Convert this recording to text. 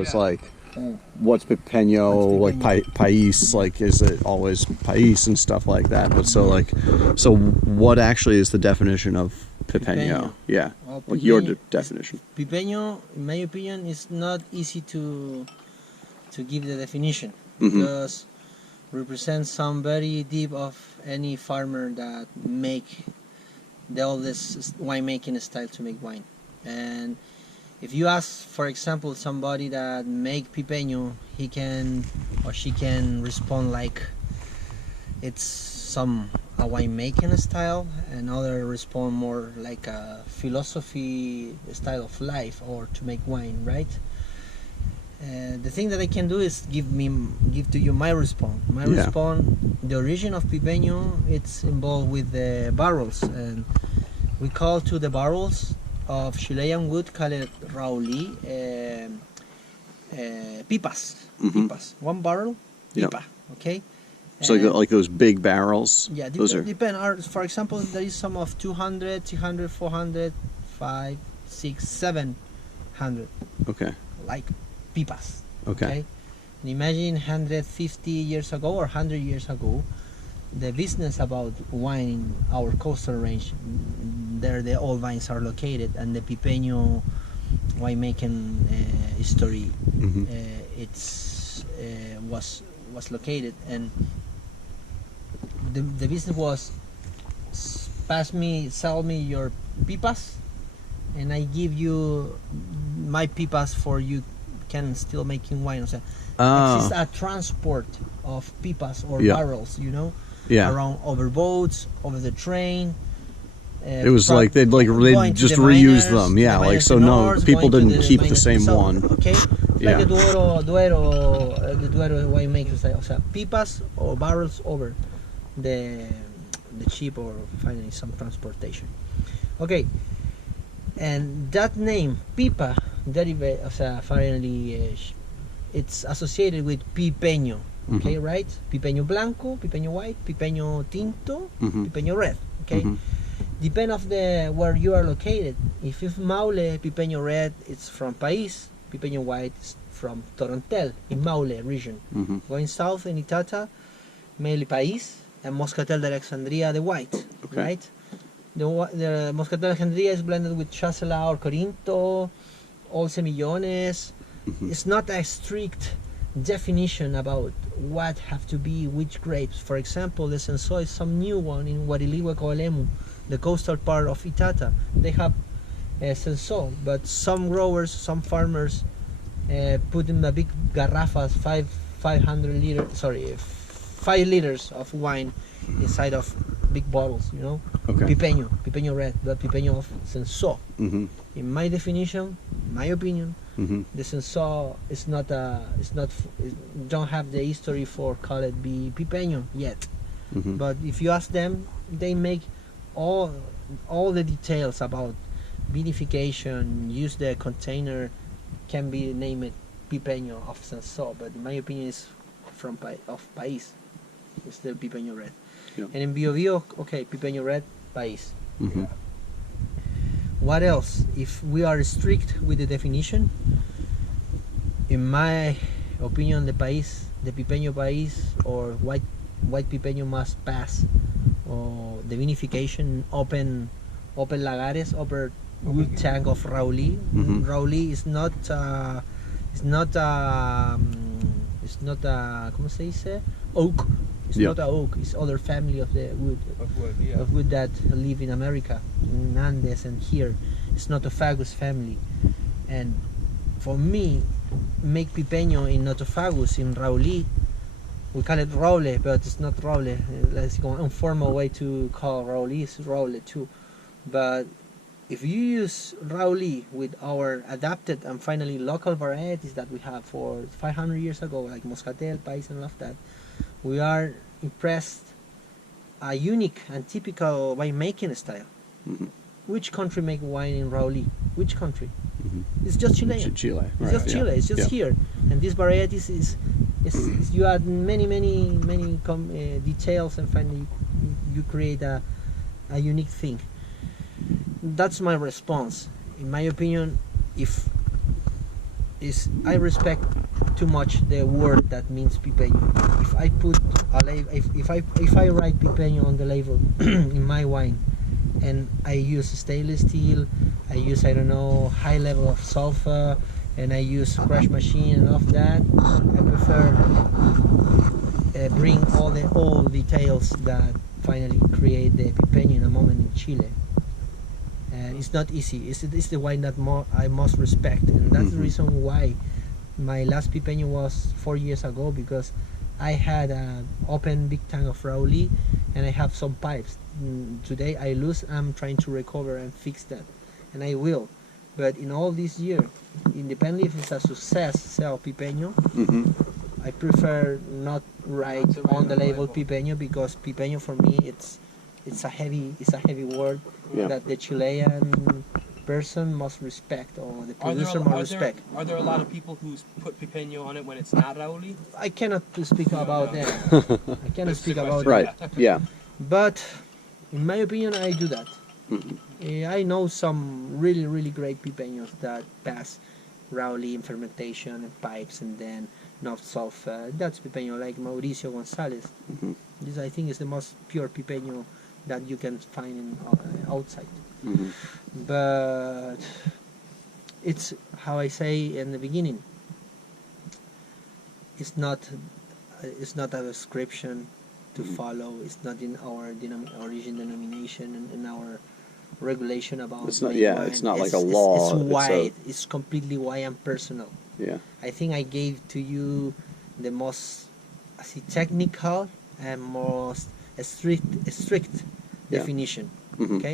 It's like, what's Pipeno, like País, like is it always País and stuff like that? But so what actually is the definition of Pipeno? Yeah, Well, like your definition. Pipeno, in my opinion, is not easy to give the definition because represents some very deep of any farmer that make the oldest winemaking style to make wine. And if you ask, for example, somebody that make Pipeno, he can or she can respond like it's a winemaking style, and other respond more like a philosophy style of life or to make wine, right? The thing that I can do is give to you my response. The origin of Pipeno, it's involved with the barrels, and we call to the barrels of Chilean wood called Rauli, pipas. Pipas. One barrel, pipa. Okay. So like those big barrels. Yeah, those depend. For example, there is some of 200, 300, 400, 5, 6, 700. Okay. Like pipas. Okay. And imagine 150 years ago or 100 years ago, the business about wine in our coastal range, there the old vines are located, and the Pipeno winemaking history, was located, and the business was sell me your pipas, and I give you my pipas for you can still making wine. It's a transport of pipas or barrels, around over boats, over the train. It was like they'd just reuse them, like so. No, people didn't keep the same one. Okay, like the Duero winemakers, pipas or barrels over the ship or finally some transportation. Okay, and that name pipa derivative finally it's associated with Pipeno. Okay, right? Pipeno blanco, Pipeno white, Pipeno tinto, Pipeno red. Okay. Depend of where you are located. If it's Maule, Pipeno red, it's from País. Pipeno white is from Torontel in Maule region. Going south in Itata, mainly País, and Moscatel de Alexandria, the white. Okay. Right? The Moscatel de Alexandria is blended with Chasselas or Corinto, all Semillones. It's not a strict definition about what have to be which grapes. For example, the Senso is some new one in Guariligua, Coalemu, the coastal part of Itata. They have Senso, but some growers, some farmers put in the big garrafas, 5 liters of wine inside of big bottles, Okay. Pipeno red, but Pipeno of Senso. In my definition, my opinion, the Senso is don't have the history for call it be Pipeno yet. But if you ask them, they make all the details about vinification, use the container, can be named Pipeno of Senso, but in my opinion is from of País. It's the Pipeno red. And in Bio, okay, Pipeno red, País. What else? If we are strict with the definition, in my opinion, the Pipeno País or white Pipeno must pass the vinification open lagares, open wood tank of Rauli. Rauli is not ¿cómo se dice? Oak. It's not a oak. It's other family of the wood of wood that live in America, in Andes and here. It's not a Fagus family. And for me, make Pipeno in Notofagus in Rauli. We call it Raule, but it's not Raule. Let's go informal way to call Rauli is Raule too. But if you use Rauli with our adapted and finally local varieties that we have for 500 years ago, like Moscatel, País, and all of that, we are impressed a unique and typical winemaking style. Which country make wine in Rauli? Which country? It's just Chilean. Chile. It's just Chile. It's just here. And these varieties is you add many details, and finally you create a unique thing. That's my response. In my opinion, if is I respect too much the word that means Pipeno. If I put a label, if I write Pipeno on the label in my wine, and I use stainless steel, I use, I don't know, high level of sulfur, and I use crush machine and all of that, I prefer bring all the old details that finally create the Pipeno in a moment in Chile. And it's not easy. It's the wine that I most respect, and that's the reason why my last Pipeno was 4 years ago, because I had an open big tank of Rauli, and I have some pipes. Today I lose. I'm trying to recover and fix that, and I will. But in all this year, independently if it's a success, sell Pipeno, I prefer not write on the label Pipeno, because Pipeno for me it's a heavy word that the Chilean person must respect, or the producer must respect. Are there a lot of people who put Pipeno on it when it's not Rauli? I cannot speak about that. I cannot speak about Right. that. Yeah. But in my opinion, I do that. I know some really great Pipenos that pass Rauli in fermentation and pipes, and then not sulfur. That's Pipeno, like Mauricio Gonzalez. This I think is the most pure Pipeno that you can find in, outside. But it's how I say in the beginning. It's not a description to follow. It's not in our origin denomination and in our regulation about. It's not. white Yeah. wine. It's not like a law. It's wide. It's completely wide and personal. Yeah. I think I gave to you the most technical and most strict Yeah. definition. Mhm. Okay.